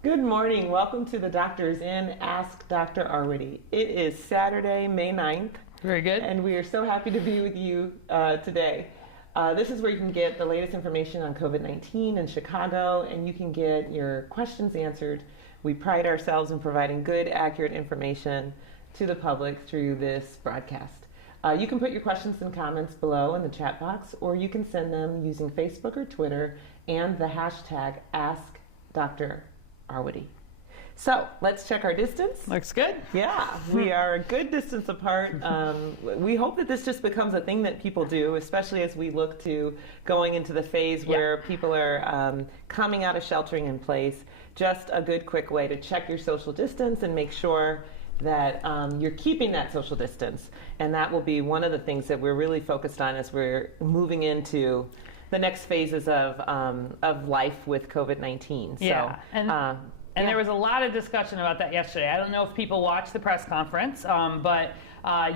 Good morning. Welcome to the Doctors in Ask Dr. Arwady. It is Saturday, May 9th. Very good. And we are so happy to be with you today. This is where you can get the latest information on COVID-19 in Chicago, and you can get your questions answered. We pride ourselves in providing good, accurate information to the public through this broadcast. You can put your questions and comments below in the chat box, or you can send them using Facebook or Twitter and the hashtag AskDrArwady. So let's check our distance. Looks good. Yeah, we are a good distance apart. We hope that this just becomes a thing that people do, especially as we look to going into the phase where people are coming out of sheltering in place. Just a good, quick way to check your social distance and make sure that you're keeping that social distance. And that will be one of the things that we're really focused on as we're moving into the next phases of life with COVID-19. Yeah. So, and there was a lot of discussion about that yesterday. I don't know if people watched the press conference, but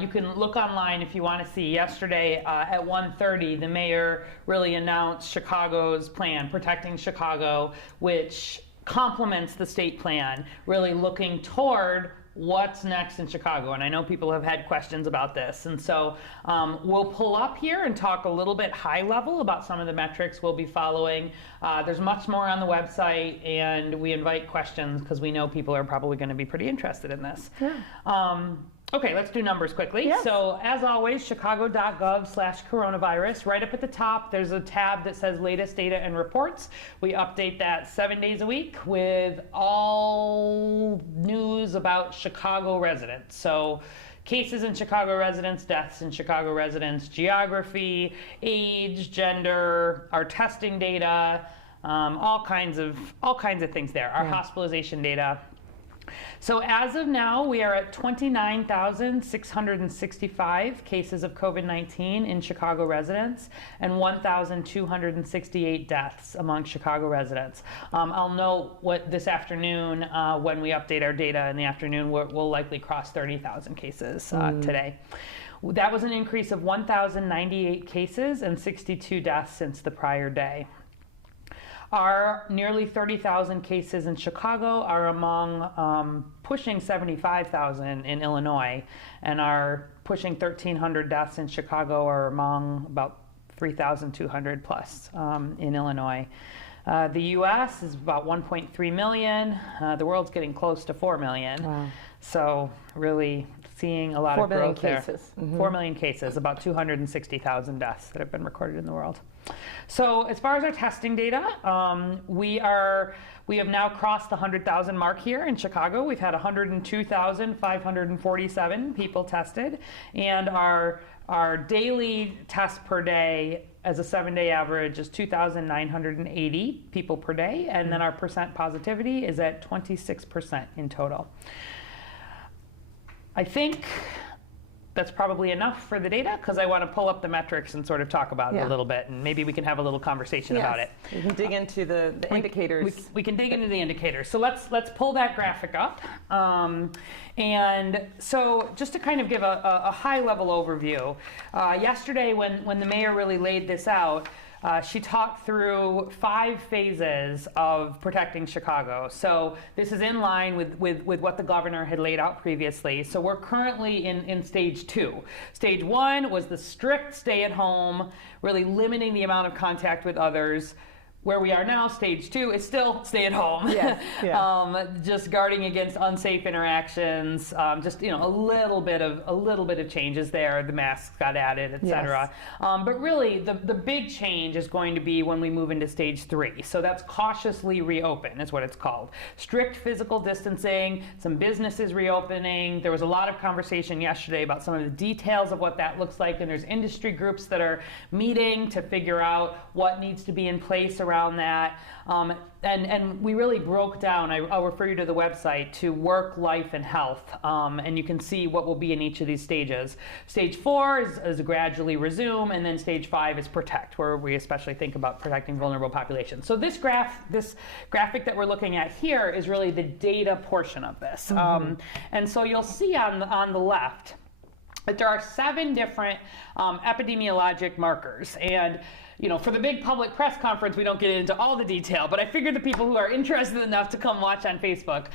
you can look online if you want to see. Yesterday at 1:30, the mayor really announced Chicago's plan, Protecting Chicago, which complements the state plan, really looking toward what's next in Chicago. And I know people have had questions about this. And so we'll pull up here and talk a little bit high level about some of the metrics we'll be following. There's much more on the website, and we invite questions because we know people are probably going to be pretty interested in this. Yeah. Okay, let's do numbers quickly. Yes. So as always, chicago.gov/coronavirus. Right up at the top, there's a tab that says latest data and reports. We update that 7 days a week with all news about Chicago residents. So cases in Chicago residents, deaths in Chicago residents, geography, age, gender, our testing data, all kinds of things there. Our hospitalization data. So as of now, we are at 29,665 cases of COVID-19 in Chicago residents and 1,268 deaths among Chicago residents. I'll note what this afternoon, when we update our data in the afternoon, we'll likely cross 30,000 cases today. That was an increase of 1,098 cases and 62 deaths since the prior day. Our nearly 30,000 cases in Chicago are among pushing 75,000 in Illinois, and our pushing 1,300 deaths in Chicago are among about 3,200 plus in Illinois. The U.S. is about 1.3 million. The world's getting close to 4 million. Wow. So really seeing a lot of growth there. 4 million cases, about 260,000 deaths that have been recorded in the world. So as far as our testing data, we have now crossed the 100,000 mark here in Chicago. We've had 102,547 people tested, and our daily test per day as a 7-day average is 2,980 people per day, and then our percent positivity is at 26% in total. I think that's probably enough for the data, because I want to pull up the metrics and sort of talk about it a little bit, and maybe we can have a little conversation about it. We can dig into the indicators. We can dig into the indicators. So let's pull that graphic up. And so just to kind of give a high-level overview, yesterday when the mayor really laid this out, she talked through 5 phases of protecting Chicago. So this is in line with what the governor had laid out previously. So we're currently in stage 2. Stage 1 was the strict stay at home, really limiting the amount of contact with others. Where we are now, stage 2, is still stay at home. Yes. Yeah. Just guarding against unsafe interactions. Just a little bit of changes there. The masks got added, etc. Yes. But really, the big change is going to be when we move into stage 3. So that's cautiously reopen, is what it's called. Strict physical distancing, some businesses reopening. There was a lot of conversation yesterday about some of the details of what that looks like, and there's industry groups that are meeting to figure out what needs to be in place around that. And we really broke down, I'll refer you to the website, to work, life, and health. And you can see what will be in each of these stages. Stage 4 is gradually resume, and then stage 5 is protect, where we especially think about protecting vulnerable populations. So this graphic that we're looking at here is really the data portion of this. And so you'll see on the left that there are 7 different epidemiologic markers. And for the big public press conference, we don't get into all the detail, but I figured the people who are interested enough to come watch on Facebook,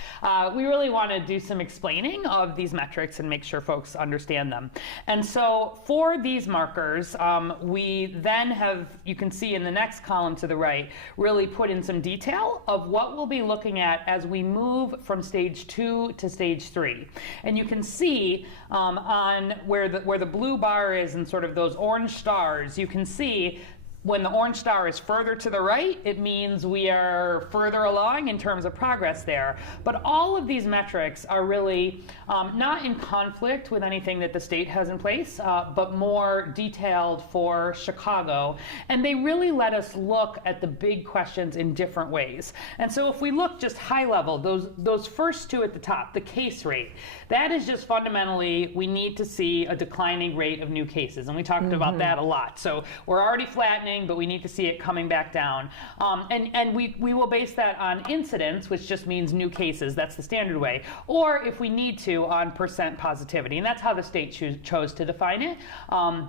we really want to do some explaining of these metrics and make sure folks understand them. And so for these markers, we then have, you can see in the next column to the right, really put in some detail of what we'll be looking at as we move from stage 2 to stage 3. And you can see on where the blue bar is and sort of those orange stars, you can see when the orange star is further to the right, it means we are further along in terms of progress there. But all of these metrics are really not in conflict with anything that the state has in place, but more detailed for Chicago. And they really let us look at the big questions in different ways. And so if we look just high level, those first two at the top, the case rate, that is just fundamentally, we need to see a declining rate of new cases. And we talked about that a lot. So we're already flattening, but we need to see it coming back down. And we will base that on incidence, which just means new cases. That's the standard way. Or if we need to, on percent positivity. And that's how the state chose to define it,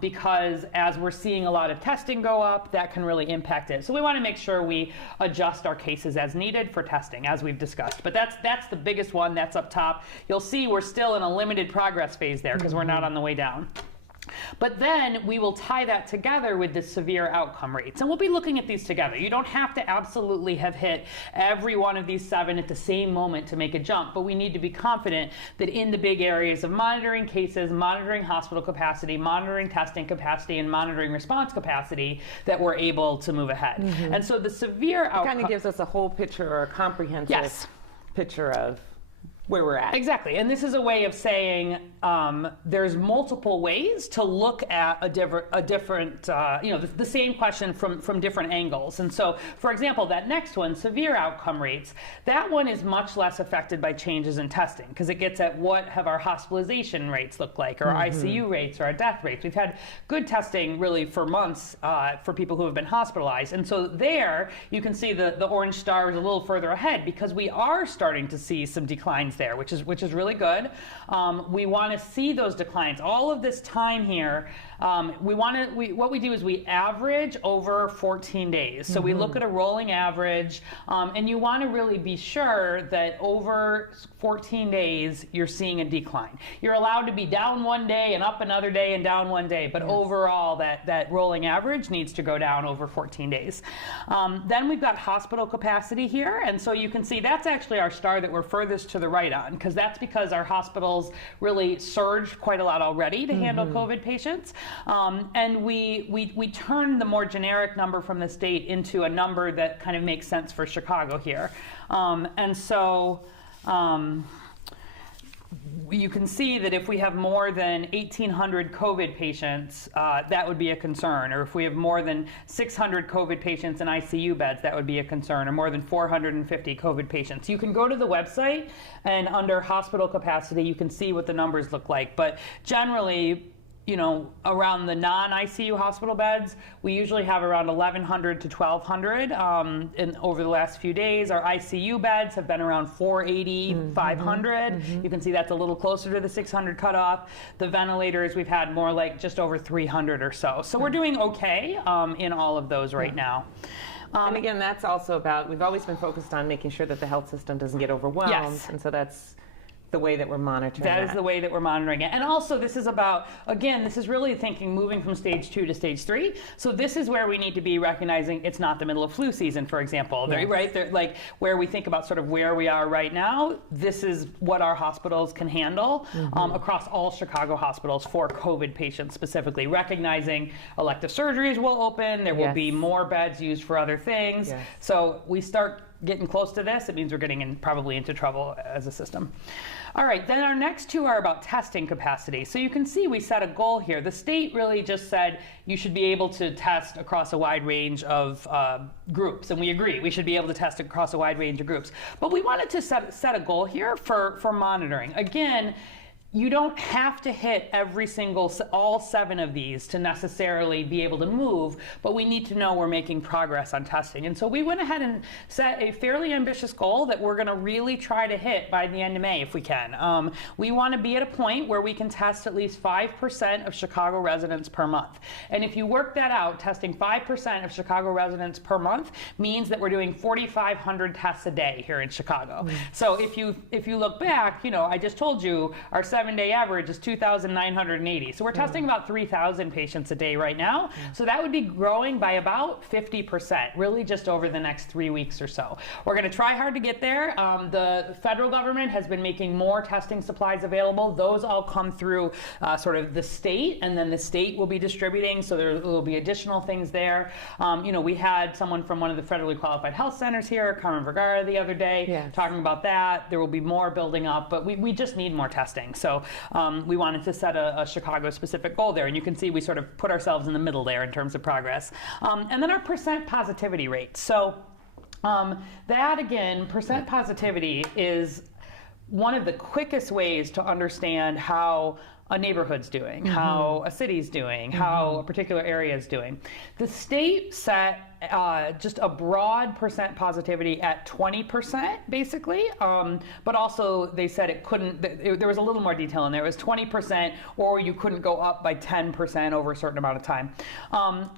because as we're seeing a lot of testing go up, that can really impact it. So we want to make sure we adjust our cases as needed for testing, as we've discussed. But that's the biggest one. That's up top. You'll see we're still in a limited progress phase there because we're not on the way down. But then we will tie that together with the severe outcome rates. And we'll be looking at these together. You don't have to absolutely have hit every one of these 7 at the same moment to make a jump, but we need to be confident that in the big areas of monitoring cases, monitoring hospital capacity, monitoring testing capacity, and monitoring response capacity, that we're able to move ahead. And so the severe outcome... It kind of gives us a whole picture or a comprehensive picture of where we're at. Exactly. And this is a way of saying there's multiple ways to look at a different the same question from different angles. And so, for example, that next one, severe outcome rates, that one is much less affected by changes in testing because it gets at what have our hospitalization rates look like, or our ICU rates, or our death rates. We've had good testing really for months for people who have been hospitalized. And so there you can see the orange star is a little further ahead because we are starting to see some declines there, which is really good. We want to see those declines. All of this time here, what we do is we average over 14 days. So we look at a rolling average, and you want to really be sure that over 14 days you're seeing a decline. You're allowed to be down one day and up another day and down one day, but overall that rolling average needs to go down over 14 days. Then we've got hospital capacity here, and so you can see that's actually our star that we're furthest to the right on, because that's because our hospitals really surged quite a lot already to handle COVID patients. And we turn the more generic number from the state into a number that kind of makes sense for Chicago here. And so you can see that if we have more than 1,800 COVID patients, that would be a concern. Or if we have more than 600 COVID patients in ICU beds, that would be a concern. Or more than 450 COVID patients. You can go to the website, and under hospital capacity, you can see what the numbers look like. But generally, around the non-ICU hospital beds, we usually have around 1,100 to 1,200 over the last few days. Our ICU beds have been around 480, 500. You can see that's a little closer to the 600 cutoff. The ventilators, we've had more like just over 300 or so. So we're doing okay in all of those right now. And again, that's also about, we've always been focused on making sure that the health system doesn't get overwhelmed. Yes. And so that's the way that we're monitoring that. That is the way that we're monitoring it. And also this is about, again, this is really thinking moving from stage 2 to stage 3. So this is where we need to be recognizing it's not the middle of flu season, for example, right? They're like where we think about sort of where we are right now, this is what our hospitals can handle across all Chicago hospitals for COVID patients specifically, recognizing elective surgeries will open, there will be more beds used for other things. So we start getting close to this, it means we're getting probably into trouble as a system. All right, then our next two are about testing capacity. So you can see we set a goal here. The state really just said you should be able to test across a wide range of groups, and we agree. We should be able to test across a wide range of groups. But we wanted to set a goal here for monitoring. Again, you don't have to hit all 7 of these to necessarily be able to move, but we need to know we're making progress on testing. And so we went ahead and set a fairly ambitious goal that we're gonna really try to hit by the end of May if we can. We wanna be at a point where we can test at least 5% of Chicago residents per month. And if you work that out, testing 5% of Chicago residents per month means that we're doing 4,500 tests a day here in Chicago. So if you look back, I just told you our 7-day average is 2,980. So we're testing about 3,000 patients a day right now. So that would be growing by about 50%, really just over the next 3 weeks or so. We're going to try hard to get there. The federal government has been making more testing supplies available. Those all come through sort of the state, and then the state will be distributing. So there will be additional things there. We had someone from one of the federally qualified health centers here, Carmen Vergara, the other day, talking about that. There will be more building up, but we just need more testing. So we wanted to set a Chicago-specific goal there, and you can see we sort of put ourselves in the middle there in terms of progress. And then our percent positivity rate. So that, again, percent positivity is one of the quickest ways to understand how a neighborhood's doing, how a city's doing, how a particular area is doing. The state set just a broad percent positivity at 20%, basically, but also they said it couldn't, there was a little more detail in there. It was 20%, or you couldn't go up by 10% over a certain amount of time.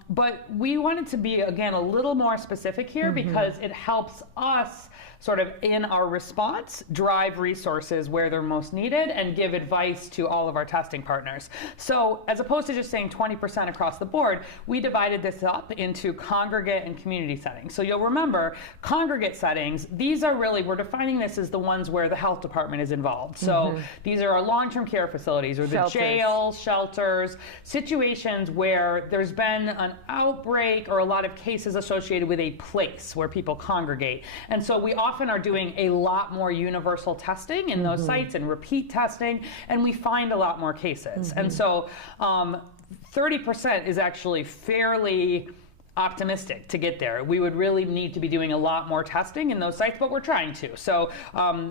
But we wanted to be, again, a little more specific here because it helps us sort of in our response, drive resources where they're most needed and give advice to all of our testing partners. So as opposed to just saying 20% across the board, we divided this up into congregate and community settings. So you'll remember congregate settings, these are really, we're defining this as the ones where the health department is involved. So these are our long-term care facilities or the jails, shelters, situations where there's been an outbreak or a lot of cases associated with a place where people congregate. And so we often are doing a lot more universal testing in those sites and repeat testing, and we find a lot more cases. And so 30% is actually fairly optimistic to get there. We would really need to be doing a lot more testing in those sites, but we're trying to. So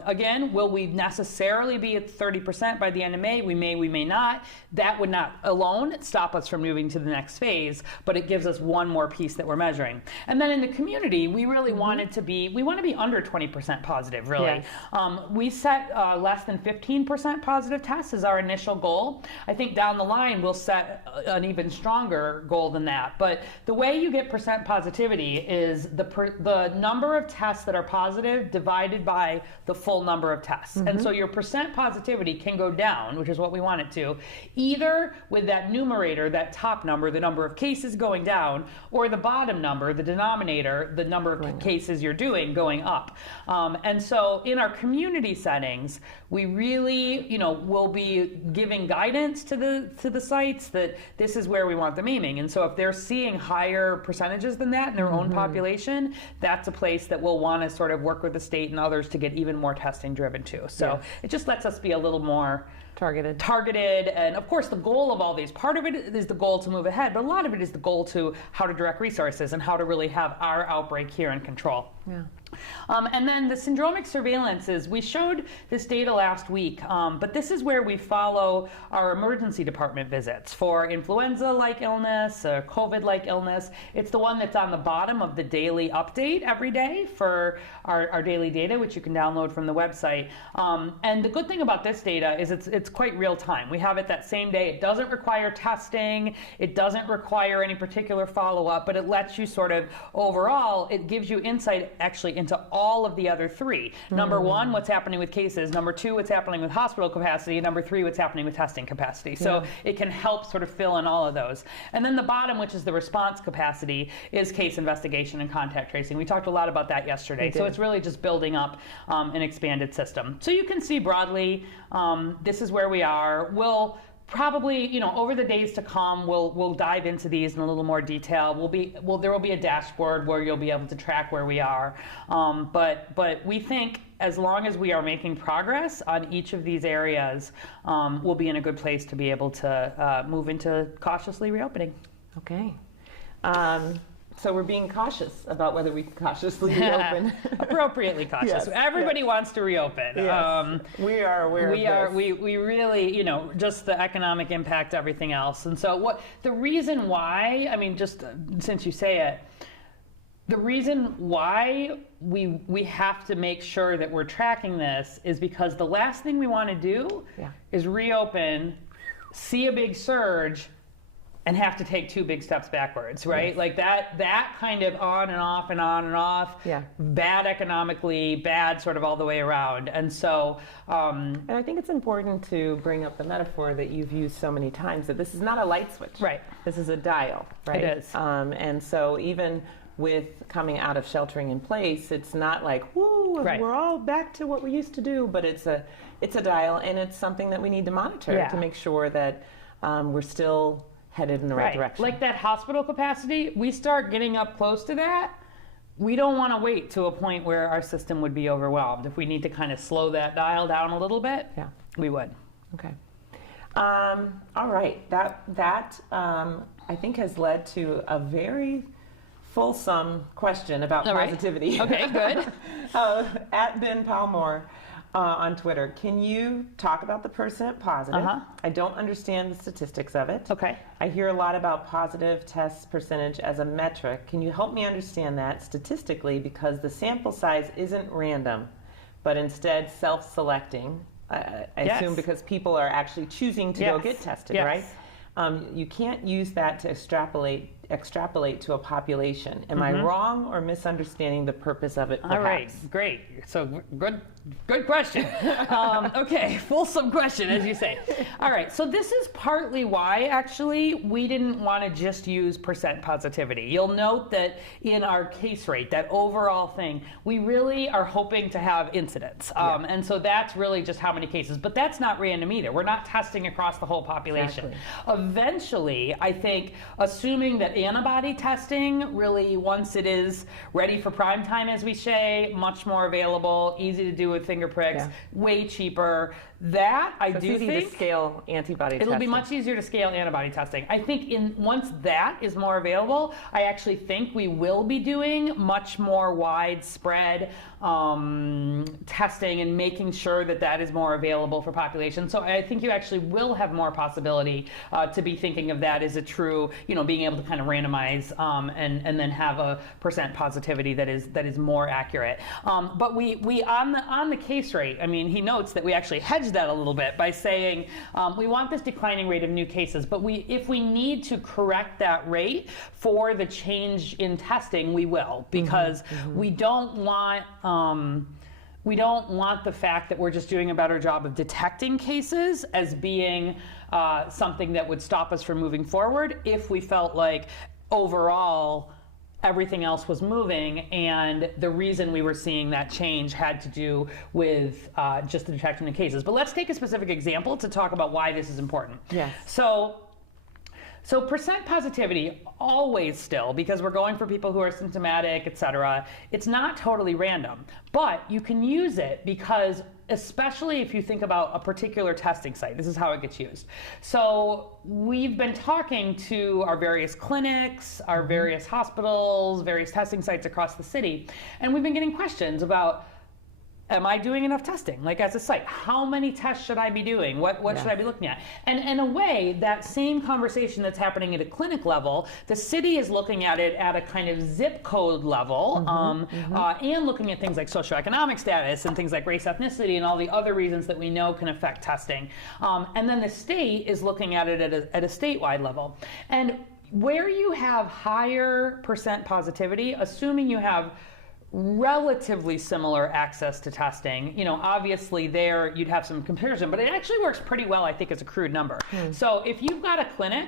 again, will we necessarily be at 30% by the end of May? We may not. That would not alone stop us from moving to the next phase, but it gives us one more piece that we're measuring. And then in the community, we really wanted to be, we want to be under 20% positive, really. Yes. We set less than 15% positive tests as our initial goal. I think down the line, we'll set an even stronger goal than that. But the way you get percent positivity is the number of tests that are positive divided by the full number of tests. And so your percent positivity can go down, which is what we want it to, either with that numerator, that top number, the number of cases going down, or the bottom number, the denominator, the number of cases you're doing going up. And so in our community settings, we really, will be giving guidance to the sites that this is where we want them aiming. And so if they're seeing higher percentages than that in their own population, that's a place that we'll want to sort of work with the state and others to get even more testing driven too. So it just lets us be a little more targeted, and of course the goal of all these, part of it is the goal to move ahead, but a lot of it is the goal to how to direct resources and how to really have our outbreak here in control. And then the syndromic surveillances, we showed this data last week, but this is where we follow our emergency department visits for influenza-like illness, COVID-like illness. It's the one that's on the bottom of the daily update every day for our daily data, which you can download from the website. And the good thing about this data is it's quite real time. We have it that same day. It doesn't require testing. It doesn't require any particular follow-up, but it lets you sort of, overall, it gives you insight actually into all of the other three. Number one, what's happening with cases. Number two, what's happening with hospital capacity. Number three, what's happening with testing capacity. So it can help sort of fill in all of those. And then the bottom, which is the response capacity, is case investigation and contact tracing. We talked a lot about that yesterday. So it's really just building up an expanded system. So you can see broadly, this is where we are. We'll probably, over the days to come, we'll dive into these in a little more detail. There will be a dashboard where you'll be able to track where we are. But we think as long as we are making progress on each of these areas, we'll be in a good place to be able to move into cautiously reopening. Okay. So we're being cautious about whether we can cautiously reopen. Appropriately cautious. Yes, Everybody wants to reopen. Yes. We are aware of this. We really, just the economic impact, everything else. And so the reason why, I mean, just since you say it, the reason why we have to make sure that we're tracking this is because the last thing we want to do is reopen, see a big surge, and have to take 2 big steps backwards, right? Yes. Like that kind of on and off and on and off, bad economically, bad sort of all the way around. And so... and I think it's important to bring up the metaphor that you've used so many times, that this is not a light switch. Right. This is a dial, right? It is. And so even with coming out of sheltering in place, it's not like, woo, we're all back to what we used to do, but it's a dial, and it's something that we need to monitor to make sure that we're still headed in the right direction. Like that hospital capacity, we start getting up close to that, we don't want to wait to a point where our system would be overwhelmed. If we need to kind of slow that dial down a little bit, we would. Okay. All right. That I think has led to a very fulsome question about positivity. Okay, good. At Ben Palmore on Twitter, can you talk about the percent positive? I don't understand the statistics of it. Okay. I hear a lot about positive test percentage as a metric. Can you help me understand that statistically, because the sample size isn't random, but instead self-selecting? I assume because people are actually choosing to go get tested, right? You can't use that to extrapolate to a population. Am I wrong or misunderstanding the purpose of it, perhaps? All right, great. So good question. Okay, fulsome question, as you say. All right, so this is partly why, actually, we didn't want to just use percent positivity. You'll note that in our case rate, that overall thing, we really are hoping to have incidents. And so that's really just how many cases. But that's not random either. We're not testing across the whole population. Exactly. Eventually, I think, assuming that antibody testing really, once it is ready for prime time, as we say, much more available, easy to do with finger pricks, way cheaper. That I do think to scale antibody testing. It'll be much easier to scale antibody testing. I think once that is more available, I actually think we will be doing much more widespread testing and making sure that that is more available for population. So I think you actually will have more possibility to be thinking of that as a true, being able to kind of randomize and then have a percent positivity that is more accurate. But we on the case rate, I mean, he notes that we actually hedged that a little bit by saying we want this declining rate of new cases, but if we need to correct that rate for the change in testing, we will, because we don't want the fact that we're just doing a better job of detecting cases as being something that would stop us from moving forward if we felt like overall everything else was moving, and the reason we were seeing that change had to do with just the detection of cases. But let's take a specific example to talk about why this is important. Yes. So percent positivity, always still, because we're going for people who are symptomatic, et cetera, it's not totally random. But you can use it because, especially if you think about a particular testing site, this is how it gets used. So we've been talking to our various clinics, our various hospitals, various testing sites across the city, and we've been getting questions about, am I doing enough testing? Like, as a site, how many tests should I be doing? What should I be looking at? And in a way, that same conversation that's happening at a clinic level, the city is looking at it at a kind of zip code level, and looking at things like socioeconomic status and things like race, ethnicity, and all the other reasons that we know can affect testing. And then the state is looking at it at a statewide level. And where you have higher percent positivity, assuming you have relatively similar access to testing, obviously there you'd have some comparison, but it actually works pretty well, I think, as a crude number. So if you've got a clinic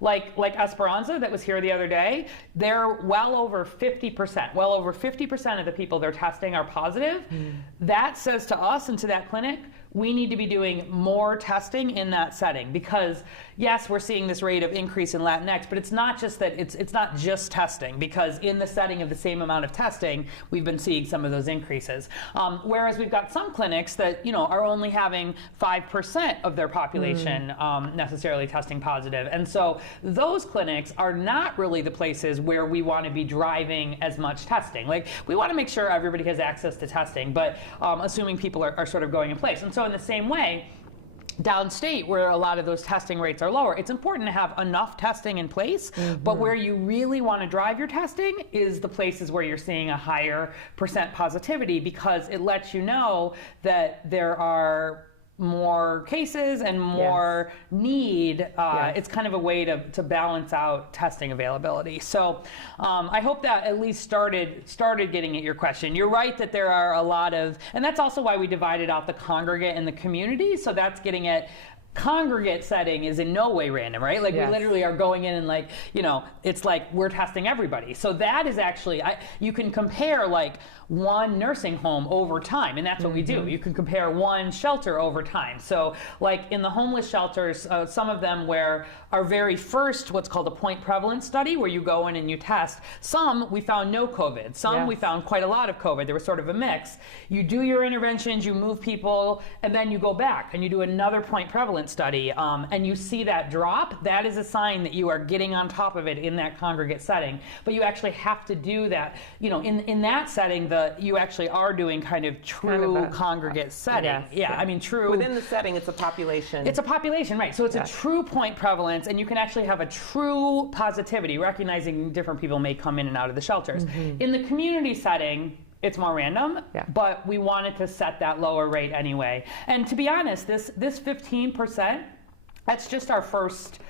like Esperanza that was here the other day, they're well over 50% of the people they're testing are positive. That says to us and to that clinic, we need to be doing more testing in that setting, because yes, we're seeing this rate of increase in Latinx, but it's not just that, it's not just testing, because in the setting of the same amount of testing, we've been seeing some of those increases. Whereas we've got some clinics that, you know, are only having 5% of their population necessarily testing positive. And so those clinics are not really the places where we want to be driving as much testing. Like, we want to make sure everybody has access to testing, but assuming people are sort of going in place. And so in the same way, downstate, where a lot of those testing rates are lower, it's important to have enough testing in place, but where you really want to drive your testing is the places where you're seeing a higher percent positivity, because it lets you know that there are more cases and more need. It's kind of a way to balance out testing availability. So I hope that at least started getting at your question. You're right that there are a lot of, and that's also why we divided out the congregate and the community. So that's getting at, congregate setting is in no way random, right? Like, we literally are going in and, like, you know, it's like we're testing everybody. So that is actually, you can compare like one nursing home over time, and that's what we do. You can compare one shelter over time. So like in the homeless shelters, some of them where our very first, what's called a point prevalence study, where you go in and you test, some we found no COVID, some we found quite a lot of COVID. There was sort of a mix. You do your interventions, you move people, and then you go back and you do another point prevalence study, and you see that drop. That is a sign that you are getting on top of it in that congregate setting. But you actually have to do that, you know, in that setting, you actually are doing kind of true congregate setting. I mean, true. Within the setting, it's a population. It's a population, right. So it's a true point prevalence, and you can actually have a true positivity, recognizing different people may come in and out of the shelters. In the community setting, it's more random, but we wanted to set that lower rate anyway. And to be honest, this 15%, that's just our first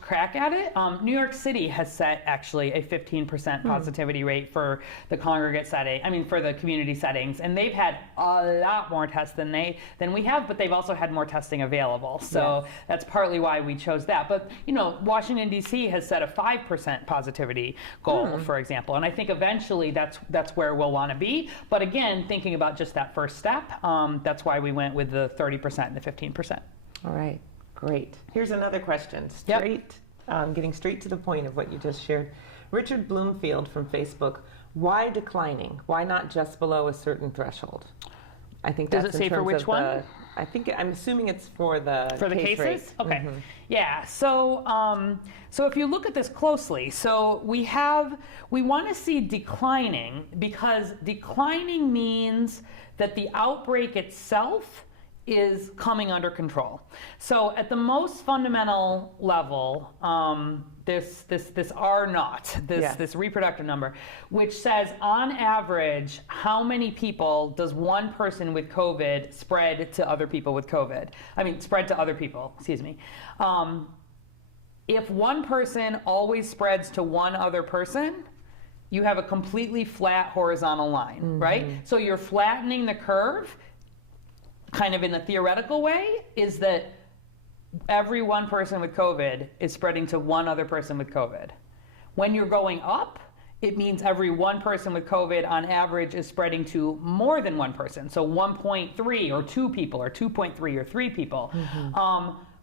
crack at it. New York City has set actually a 15% positivity rate for the congregate setting, for the community settings, and they've had a lot more tests than we have, but they've also had more testing available. So that's partly why we chose that. But, you know, Washington, D.C. has set a 5% positivity goal, for example, and I think eventually that's where we'll want to be. But again, thinking about just that first step, that's why we went with the 30% and the 15%. All right. Great. Here's another question. Getting straight to the point of what you just shared. Richard Bloomfield from Facebook. Why declining? Why not just below a certain threshold? I think that's Does it say for which one? I'm assuming it's for the cases. Rate. Okay. Yeah. So if you look at this closely, so we want to see declining, because declining means that the outbreak itself is coming under control. So at the most fundamental level, this R naught, this reproductive number, which says on average how many people does one person with COVID spread to other people with COVID? Spread to other people, excuse me. If one person always spreads to one other person, you have a completely flat horizontal line, right? So you're flattening the curve, kind of in a theoretical way, is that every one person with COVID is spreading to one other person with COVID. When you're going up, it means every one person with COVID on average is spreading to more than one person. So 1.3 or 2 people or 2.3 or 3 people.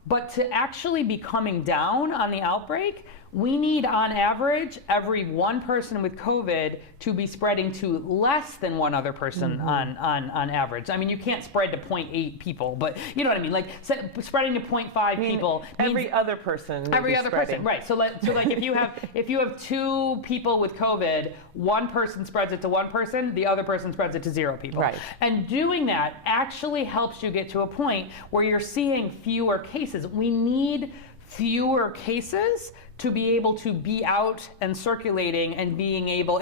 But to actually be coming down on the outbreak, we need on average every one person with COVID to be spreading to less than one other person on average. You can't spread to 0.8 people, but you know what I mean? Like spreading to 0.5 people. Every other person. Every other person, right. So like if you have 2 people with COVID, one person spreads it to one person, the other person spreads it to 0 people. Right. And doing that actually helps you get to a point where you're seeing fewer cases. We need fewer cases to be able to be out and circulating and being able,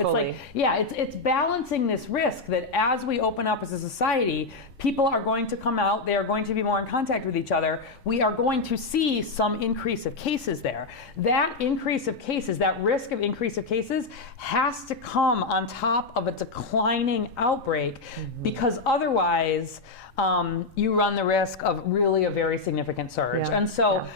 it's balancing this risk that as we open up as a society, people are going to come out, they are going to be more in contact with each other. We are going to see some increase of cases there. That increase of cases, that risk of increase of cases has to come on top of a declining outbreak, because otherwise you run the risk of really a very significant surge. And so,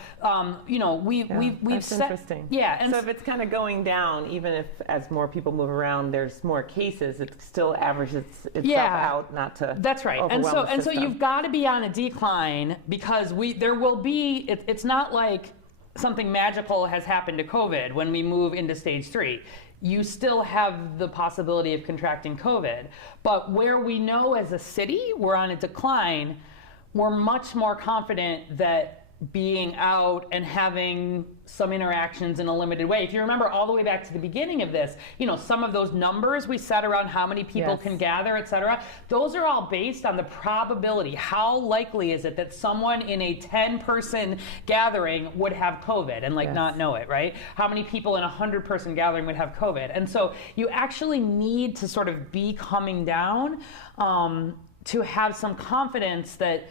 we've That's set. Interesting. Interesting. Yeah. And so if it's kind of going down, even if as more people move around, there's more cases, it still averages itself out, not to That's right. And so you've got to be on a decline, because there will be, it's not like something magical has happened to COVID when we move into stage 3. You still have the possibility of contracting COVID. But where we know as a city we're on a decline, we're much more confident that being out and having some interactions in a limited way. If you remember all the way back to the beginning of this, some of those numbers we set around how many people can gather, et cetera, those are all based on the probability. How likely is it that someone in a 10-person gathering would have COVID and not know it, right? How many people in a 100-person gathering would have COVID? And so you actually need to sort of be coming down to have some confidence that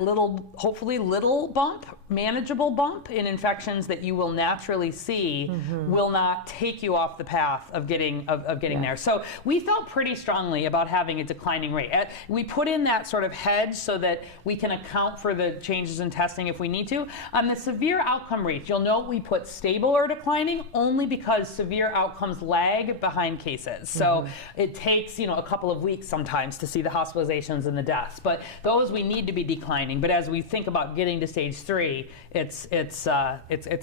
little, hopefully little bump, manageable bump in infections that you will naturally see will not take you off the path of getting there. So we felt pretty strongly about having a declining rate. We put in that sort of hedge so that we can account for the changes in testing if we need to. On the severe outcome rates, you'll note we put stable or declining only because severe outcomes lag behind cases. So it takes a couple of weeks sometimes to see the hospitalizations and the deaths. But those we need to be declining. But as we think about getting to stage 3, it's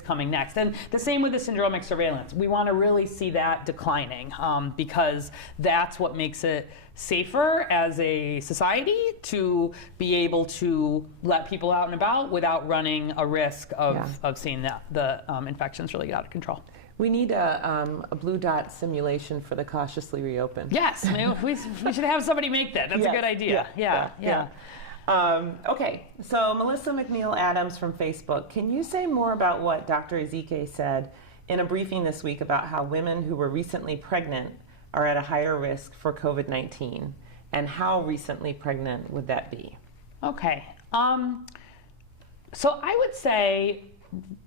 coming next. And the same with the syndromic surveillance. We want to really see that declining because that's what makes it safer as a society to be able to let people out and about without running a risk of seeing the infections really get out of control. We need a blue dot simulation for the cautiously reopened. Yes, we should have somebody make that. That's a good idea. Yeah. Okay, so Melissa McNeil Adams from Facebook, can you say more about what Dr. Ezike said in a briefing this week about how women who were recently pregnant are at a higher risk for COVID-19, and how recently pregnant would that be? Okay, so I would say,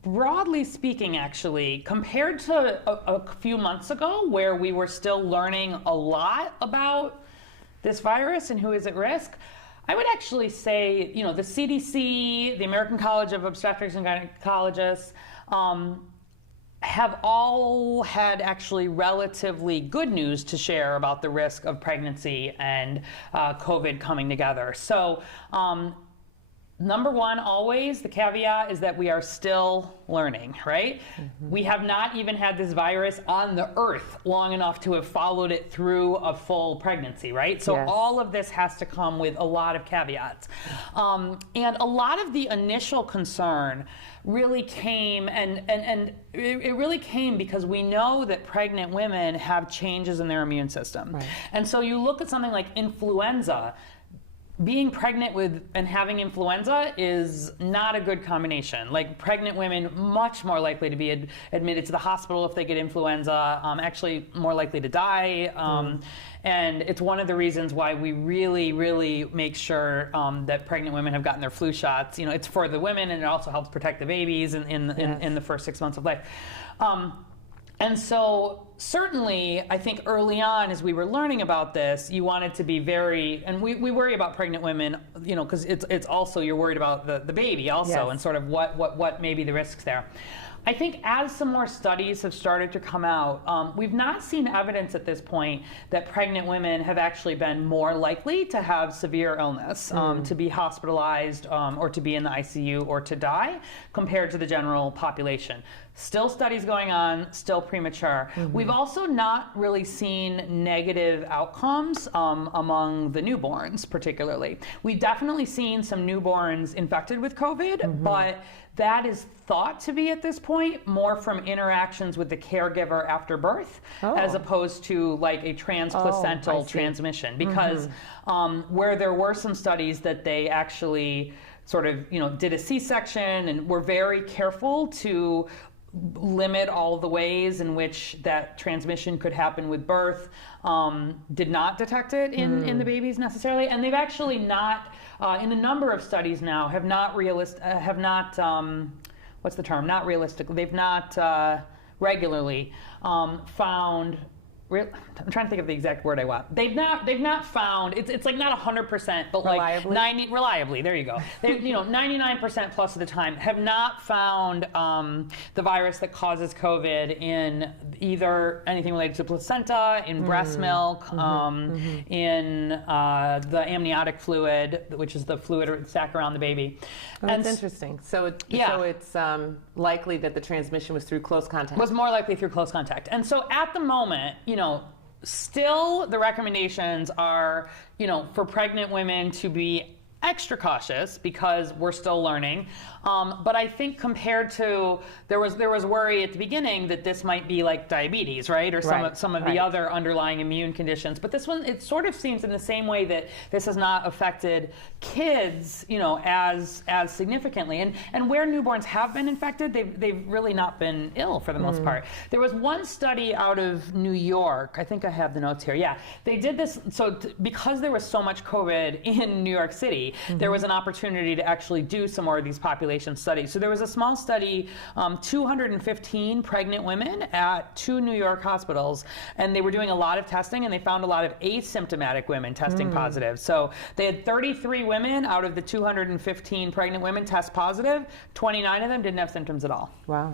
broadly speaking, actually, compared to a few months ago where we were still learning a lot about this virus and who is at risk, I would actually say, the CDC, the American College of Obstetrics and Gynecologists, have all had actually relatively good news to share about the risk of pregnancy and COVID coming together. So, number one, always, the caveat is that we are still learning, right? We have not even had this virus on the earth long enough to have followed it through a full pregnancy, right? So all of this has to come with a lot of caveats. And a lot of the initial concern really came, and it really came because we know that pregnant women have changes in their immune system. Right. And so you look at something like influenza. Being pregnant with and having influenza is not a good combination. Like, pregnant women much more likely to be admitted to the hospital if they get influenza, actually more likely to die. And it's one of the reasons why we really, really make sure that pregnant women have gotten their flu shots. It's for the women, and it also helps protect the babies in the first 6 months of life. And so certainly, I think early on, as we were learning about this, you wanted to be very, and we worry about pregnant women, because it's also, you're worried about the baby also, and sort of what may be the risks there. I think as some more studies have started to come out, we've not seen evidence at this point that pregnant women have actually been more likely to have severe illness, to be hospitalized, or to be in the ICU or to die compared to the general population. Still studies going on, still premature. We've also not really seen negative outcomes among the newborns, particularly. We've definitely seen some newborns infected with COVID, but that is thought to be, at this point, more from interactions with the caregiver after birth, as opposed to like a transplacental transmission. Because where there were some studies that they actually sort of, did a C-section and were very careful to limit all the ways in which that transmission could happen with birth, did not detect it in the babies necessarily. And they've actually not, in a number of studies now, have not regularly found I'm trying to think of the exact word I want. They've not found, it's like not 100%, but Reliably? like reliably, there you go. They, 99% plus of the time have not found the virus that causes COVID in either anything related to placenta, in breast milk, in the amniotic fluid, which is the fluid sac around the baby. Oh, that's interesting. So it's likely that the transmission was through close contact. Was more likely through close contact. And so at the moment, still the recommendations are, for pregnant women to be extra cautious because we're still learning. But I think compared to, there was worry at the beginning that this might be like diabetes, right? Or some of the other underlying immune conditions. But this one, it sort of seems in the same way that this has not affected kids, as significantly. And where newborns have been infected, they've really not been ill for the most part. There was one study out of New York, I think I have the notes here. Yeah, they did this, because there was so much COVID in New York City, there was an opportunity to actually do some more of these population studies. So there was a small study, 215 pregnant women at 2 New York hospitals, and they were doing a lot of testing, and they found a lot of asymptomatic women testing positive. So they had 33 women out of the 215 pregnant women test positive. 29 of them didn't have symptoms at all. Wow.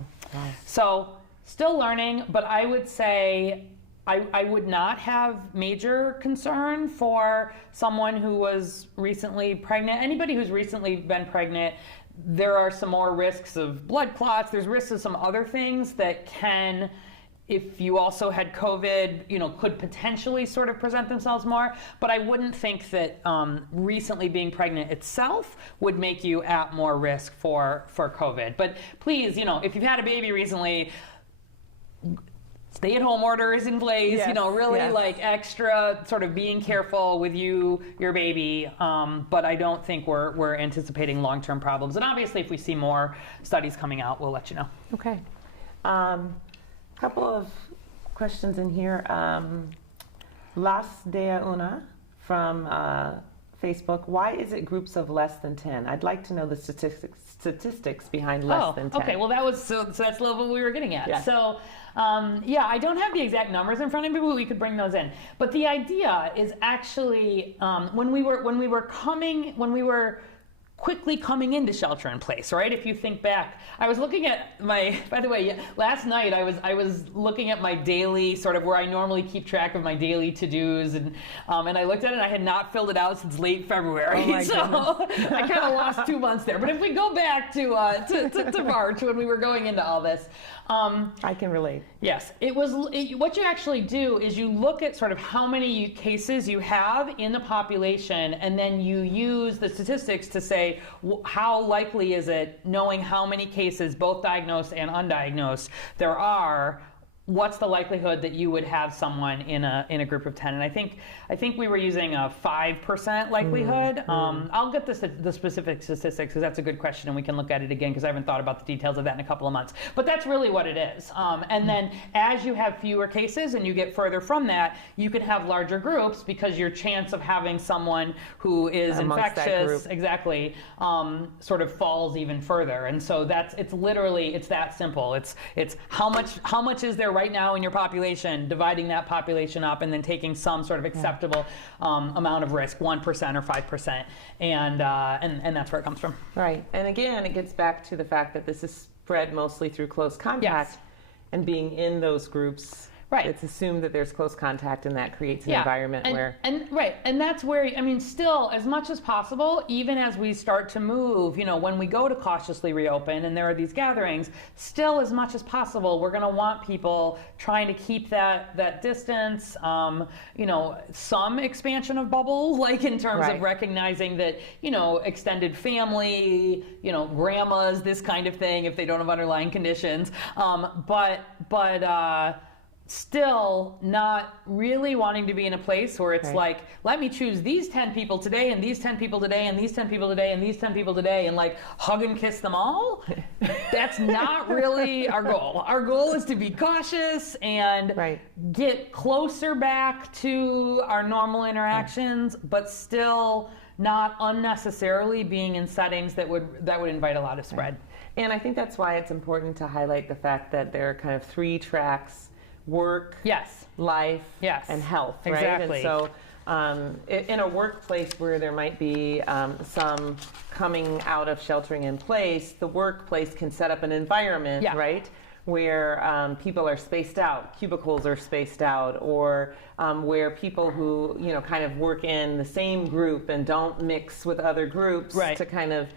So still learning, but I would say I would not have major concern for someone who was recently pregnant. Anybody who's recently been pregnant, there are some more risks of blood clots. There's risks of some other things that can, if you also had COVID, could potentially sort of present themselves more. But I wouldn't think that recently being pregnant itself would make you at more risk for COVID. But please, if you've had a baby recently, stay-at-home order is in place, like extra sort of being careful with your baby. But I don't think we're anticipating long-term problems. And obviously, if we see more studies coming out, we'll let you know. Okay. Couple of questions in here. Las Dea Una from Facebook. Why is it groups of less than 10? I'd like to know the statistics behind less than 10. Okay. Well, that was so that's the level we were getting at. Yes. So, I don't have the exact numbers in front of me, but we could bring those in. But the idea is actually when we were quickly coming into shelter in place, right? If you think back, I was looking at by the way, last night I was looking at my daily sort of where I normally keep track of my daily to-dos, and I looked at it and I had not filled it out since late February. Oh my so I kind of lost 2 months there. But if we go back to March when we were going into all this, I can relate. Yes, what you actually do is you look at sort of how many cases you have in the population, and then you use the statistics to say how likely is it, knowing how many cases, both diagnosed and undiagnosed, there are. What's the likelihood that you would have someone in a group of 10? And I think we were using a 5% likelihood. I'll get the specific statistics because that's a good question, and we can look at it again because I haven't thought about the details of that in a couple of months. But that's really what it is. And then as you have fewer cases and you get further from that, you can have larger groups because your chance of having someone who is infectious, exactly, sort of falls even further. And so it's that simple. It's how much is there right now in your population, dividing that population up, and then taking some sort of acceptable amount of risk, 1% or 5%, and that's where it comes from. Right, and again, it gets back to the fact that this is spread mostly through close contact, and being in those groups. Right. It's assumed that there's close contact, and that creates an environment where... And that's where, still, as much as possible, even as we start to move, when we go to cautiously reopen and there are these gatherings, still as much as possible, we're going to want people trying to keep that distance, some expansion of bubble, like in terms of recognizing that, extended family, grandmas, this kind of thing, if they don't have underlying conditions, but still not really wanting to be in a place where it's like, let me choose these 10 people today, and these 10 people today, and these 10 people today, and these 10 people today, and like hug and kiss them all. That's not really our goal. Our goal is to be cautious and get closer back to our normal interactions, but still not unnecessarily being in settings that would invite a lot of spread. And I think that's why it's important to highlight the fact that there are kind of 3 tracks work, Yes. life, Yes. and health, right? Exactly. And so in a workplace where there might be some coming out of sheltering in place, the workplace can set up an environment, Yeah. right, where people are spaced out, cubicles are spaced out, or where people who, you know, kind of work in the same group and don't mix with other groups, Right. to kind of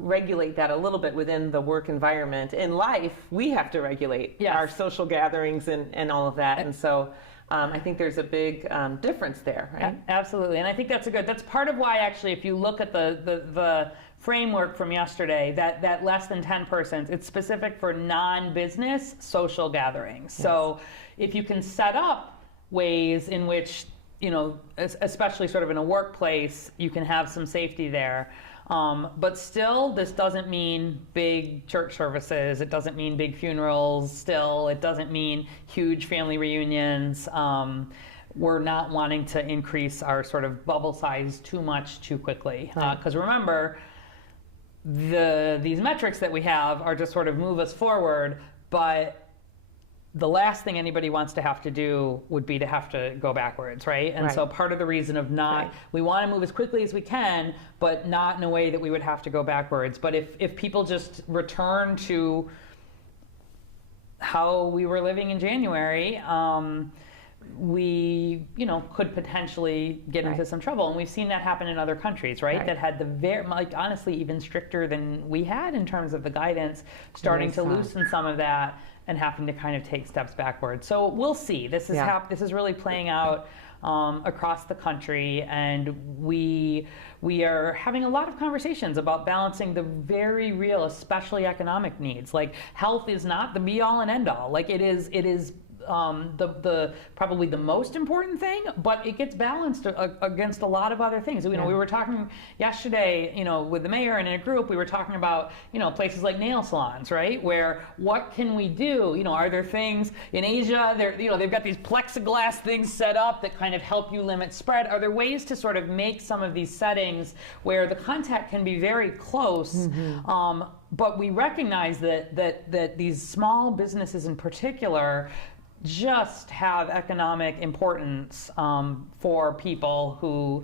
regulate that a little bit within the work environment. In life, we have to regulate Yes. our social gatherings and all of that. And so I think there's a big difference there, right? Absolutely, and I think that's part of why, actually, if you look at the framework from yesterday, that less than 10 persons, it's specific for non-business social gatherings. Yes. So if you can set up ways in which, you know, especially sort of in a workplace, you can have some safety there. But still, this doesn't mean big church services. It doesn't mean big funerals. Still, it doesn't mean huge family reunions. We're not wanting to increase our sort of bubble size too much too quickly. Because remember, these metrics that we have are to sort of move us forward, but the last thing anybody wants to have to do would be to have to go backwards, right? And so part of the reason of we want to move as quickly as we can, but not in a way that we would have to go backwards. But if people just return to how we were living in January, we, you know, could potentially get into some trouble. And we've seen that happen in other countries, right? That had honestly, even stricter than we had in terms of the guidance, starting to loosen some of that and having to kind of take steps backwards. So we'll see. This is really playing out across the country, and we are having a lot of conversations about balancing the very real, especially economic needs. Like, health is not the be all and end all. Like, it is the probably the most important thing, but it gets balanced against a lot of other things. You know, we were talking yesterday, you know, with the mayor and in a group, we were talking about, you know, places like nail salons, right? Where what can we do? You know, are there things in Asia? They've got these plexiglass things set up that kind of help you limit spread. Are there ways to sort of make some of these settings where the contact can be very close? But we recognize that these small businesses in particular just have economic importance for people who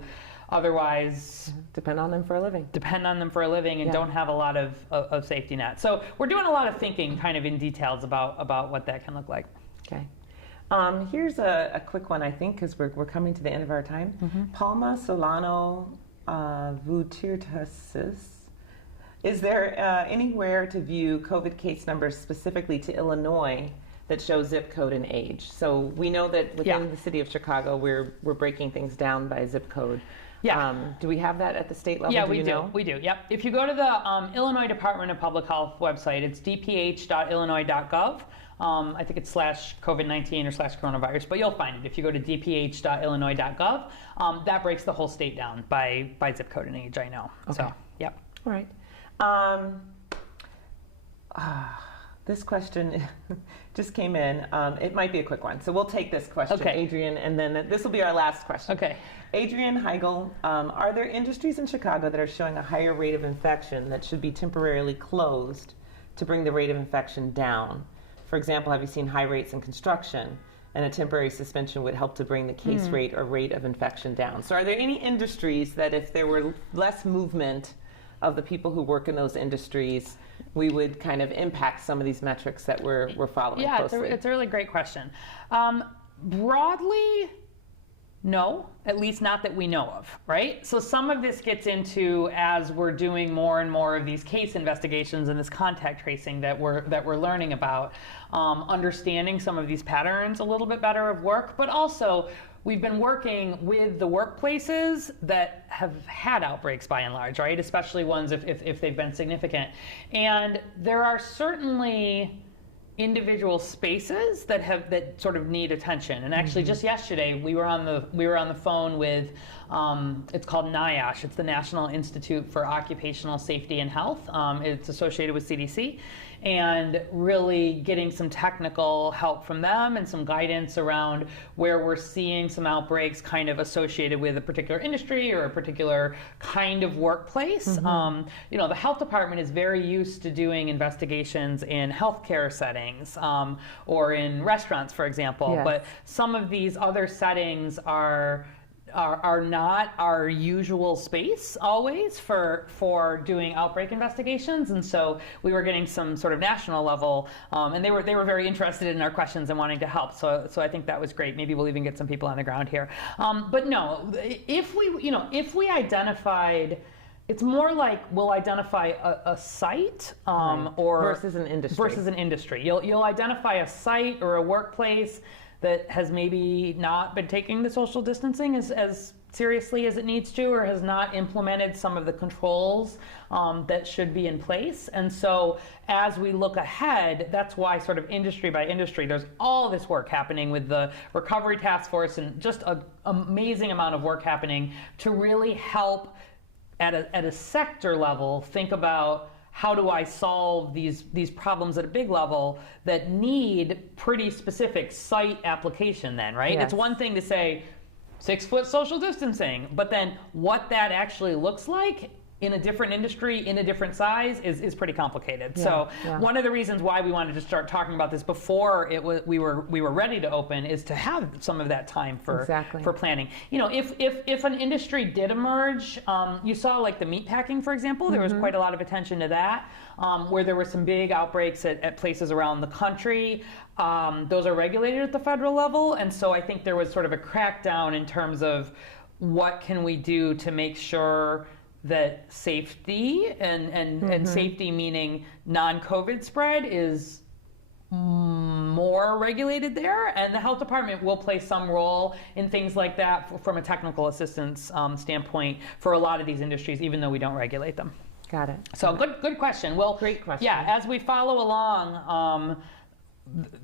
otherwise depend on them for a living and don't have a lot of safety net. So we're doing a lot of thinking kind of in details about what that can look like. Okay. Here's a quick one, I think, because we're coming to the end of our time. Palma Solano Vutirtasis. Is there anywhere to view COVID case numbers specifically to Illinois that show zip code and age? So we know that within the city of Chicago, we're breaking things down by zip code. Do we have that at the state level? Yeah, we do. We do. Yep. If you go to the Illinois Department of Public Health website, it's dph.illinois.gov. I think it's /COVID-19 or /coronavirus, but you'll find it if you go to dph.illinois.gov. That breaks the whole state down by zip code and age, I know. Okay. So, yep. All right. This question just came in. It might be a quick one, so we'll take this question, Adrian, and then this will be our last question. Okay. Adrian Heigl, are there industries in Chicago that are showing a higher rate of infection that should be temporarily closed to bring the rate of infection down? For example, have you seen high rates in construction, and a temporary suspension would help to bring the case rate or rate of infection down? So are there any industries that if there were less movement of the people who work in those industries, we would kind of impact some of these metrics that we're following closely? Yeah, it's a really great question. Broadly, no, at least not that we know of, right? So some of this gets into, as we're doing more and more of these case investigations and this contact tracing that we're learning about, understanding some of these patterns a little bit better of work, but also we've been working with the workplaces that have had outbreaks by and large, right? Especially ones if they've been significant. And there are certainly individual spaces that sort of need attention. And actually just yesterday we were on the phone with it's called NIOSH. It's the National Institute for Occupational Safety and Health. It's associated with CDC. And really getting some technical help from them and some guidance around where we're seeing some outbreaks kind of associated with a particular industry or a particular kind of workplace. You know, the health department is very used to doing investigations in healthcare settings settings, or in restaurants, for example. Yes. But some of these other settings are not our usual space always for doing outbreak investigations, and so we were getting some sort of national level, and they were very interested in our questions and wanting to help. So I think that was great. Maybe we'll even get some people on the ground here. But no, if we identified. It's more like we'll identify a site or versus an industry. You'll identify a site or a workplace that has maybe not been taking the social distancing as seriously as it needs to, or has not implemented some of the controls that should be in place. And so as we look ahead, that's why sort of industry by industry, there's all this work happening with the Recovery Task Force, and just an amazing amount of work happening to really help at a sector level think about how do I solve these problems at a big level that need pretty specific site application then, right? Yes. It's one thing to say 6 foot social distancing, but then what that actually looks like in a different industry, in a different size, is pretty complicated. Yeah, so yeah. one of the reasons why we wanted to start talking about this before we were ready to open is to have some of that time for planning. You know, if an industry did emerge, you saw like the meatpacking, for example, there was quite a lot of attention to that, where there were some big outbreaks at places around the country. Those are regulated at the federal level, and so I think there was sort of a crackdown in terms of what can we do to make sure that safety and safety meaning non-COVID spread is more regulated there, and the health department will play some role in things like that from a technical assistance standpoint for a lot of these industries, even though we don't regulate them. Got it. So good question. Well, great question. Yeah, as we follow along,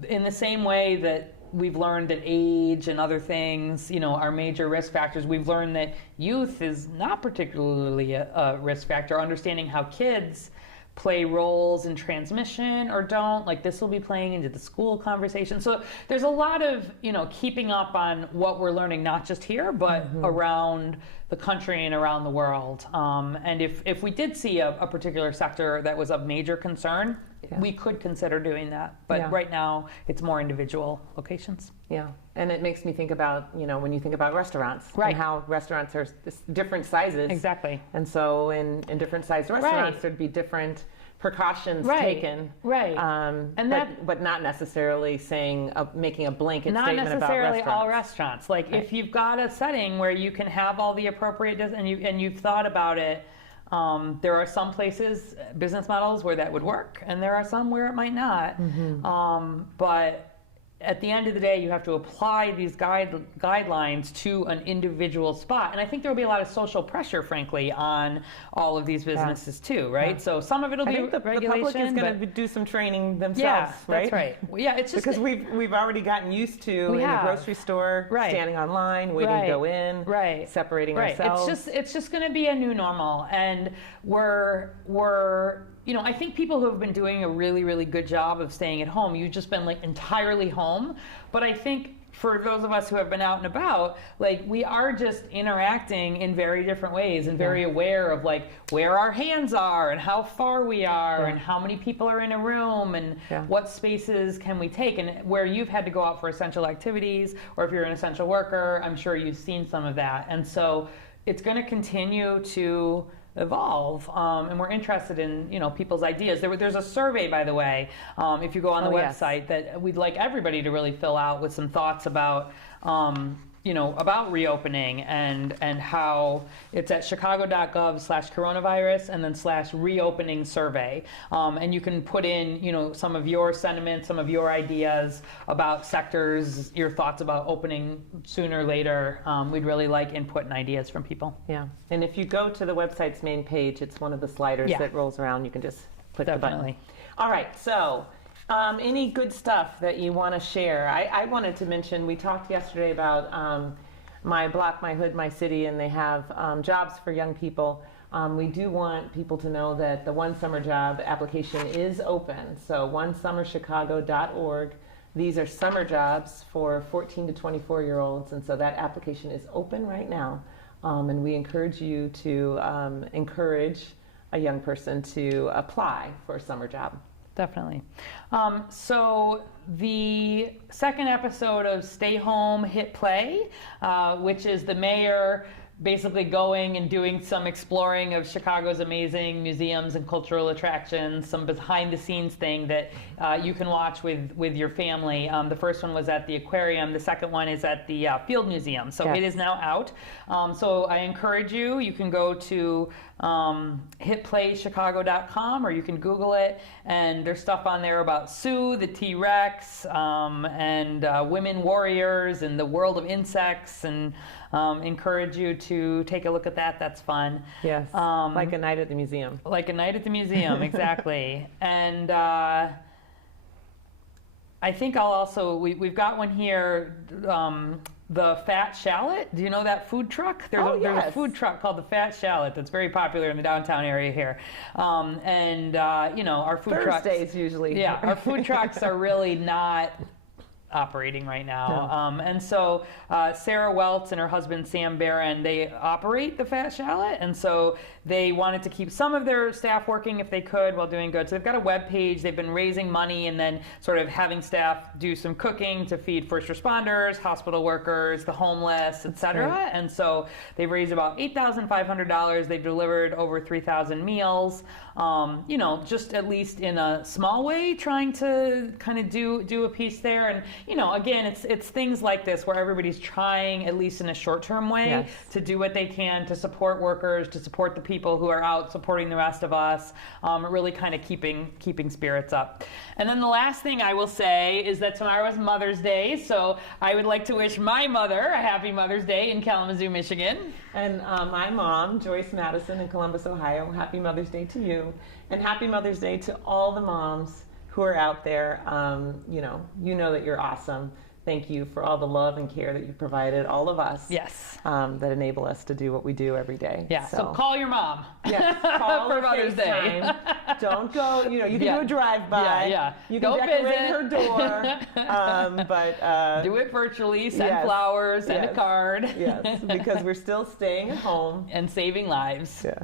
in the same way that we've learned that age and other things, are major risk factors. We've learned that youth is not particularly a risk factor. Understanding how kids play roles in transmission or don't, like this will be playing into the school conversation. So there's a lot of, keeping up on what we're learning, not just here, but around the country and around the world. And if we did see a particular sector that was of major concern, we could consider doing that. But right now, it's more individual locations. Yeah, and it makes me think about, when you think about restaurants, right, and how restaurants are different sizes. Exactly. And so in different sized restaurants, there'd be different precautions taken. Right. But not necessarily making a blanket statement about restaurants. Not necessarily all restaurants. Like if you've got a setting where you can have all the appropriate, and you've thought about it, there are some places, business models where that would work, and there are some where it might not. But at the end of the day, you have to apply these guidelines to an individual spot. And I think there will be a lot of social pressure, frankly, on all of these businesses too, right? So some of it will be the public is going to do some training themselves, right? That's right. Yeah, it's just because we've already gotten used to in the grocery store, standing online, waiting to go in, separating ourselves. It's just going to be a new normal, and we're I think people who have been doing a really, really good job of staying at home, you've just been like entirely home. But I think for those of us who have been out and about, like we are just interacting in very different ways and very aware of like where our hands are and how far we are and how many people are in a room and what spaces can we take. And where you've had to go out for essential activities, or if you're an essential worker, I'm sure you've seen some of that. And so it's going to continue to evolve, and we're interested in people's ideas. There's a survey, by the way, if you go on the website, that we'd like everybody to really fill out with some thoughts about about reopening and how it's at chicago.gov/coronavirus and then /reopening survey, and you can put in some of your sentiments, some of your ideas about sectors, your thoughts about opening sooner or later. We'd really like input and ideas from people. Yeah, and if you go to the website's main page, it's one of the sliders that rolls around. You can just click the button. All right, so any good stuff that you want to share? I wanted to mention, we talked yesterday about My Block, My Hood, My City, and they have jobs for young people. We do want people to know that the One Summer Job application is open. So onesummerchicago.org. These are summer jobs for 14 to 24-year-olds, and so that application is open right now. And we encourage you to encourage a young person to apply for a summer job. Definitely. So the second episode of Stay Home, Hit Play, which is the mayor basically going and doing some exploring of Chicago's amazing museums and cultural attractions, some behind the scenes thing that you can watch with your family. The first one was at the aquarium. The second one is at the Field Museum. So Yes. it is now out. So I encourage you, you can go to hitplaychicago.com or you can Google it, and there's stuff on there about Sue, the T-Rex, and women warriors and the world of insects, and encourage you to take a look at that. That's fun. Yes, like a night at the museum. Like a night at the museum, exactly. And I think I'll also, we've got one here, the Fat Shallot. Do you know that food truck? There's a food truck called the Fat Shallot that's very popular in the downtown area here. Our food trucks. Thursdays usually. Yeah, our food trucks are really not operating right now. No. And so Sarah Welts and her husband Sam Barron, they operate the Fat Shallot, and so they wanted to keep some of their staff working if they could while doing good. So they've got a web page. They've been raising money and then sort of having staff do some cooking to feed first responders, hospital workers, the homeless, etc. Right. And so they've raised about $8,500. They've delivered over 3,000 meals. Just at least in a small way, trying to kind of do a piece there. And again, it's things like this where everybody's trying, at least in a short-term way, Yes. to do what they can to support workers, to support the people who are out supporting the rest of us, really kind of keeping spirits up. And then the last thing I will say is that tomorrow is Mother's Day, so I would like to wish my mother a happy Mother's Day in Kalamazoo, Michigan. And my mom, Joyce Madison in Columbus, Ohio, happy Mother's Day to you. And happy Mother's Day to all the moms who are out there. You know that you're awesome. Thank you for all the love and care that you provided all of us. Yes. That enable us to do what we do every day. Yeah, so call your mom. Yes, call for or Mother's Day. FaceTime. Don't go, you can Yeah. do a drive-by. Yeah. You can Don't decorate visit. her door. But Do it virtually, send yes, flowers, send a yes, card. yes, because we're still staying at home. And saving lives. Yeah.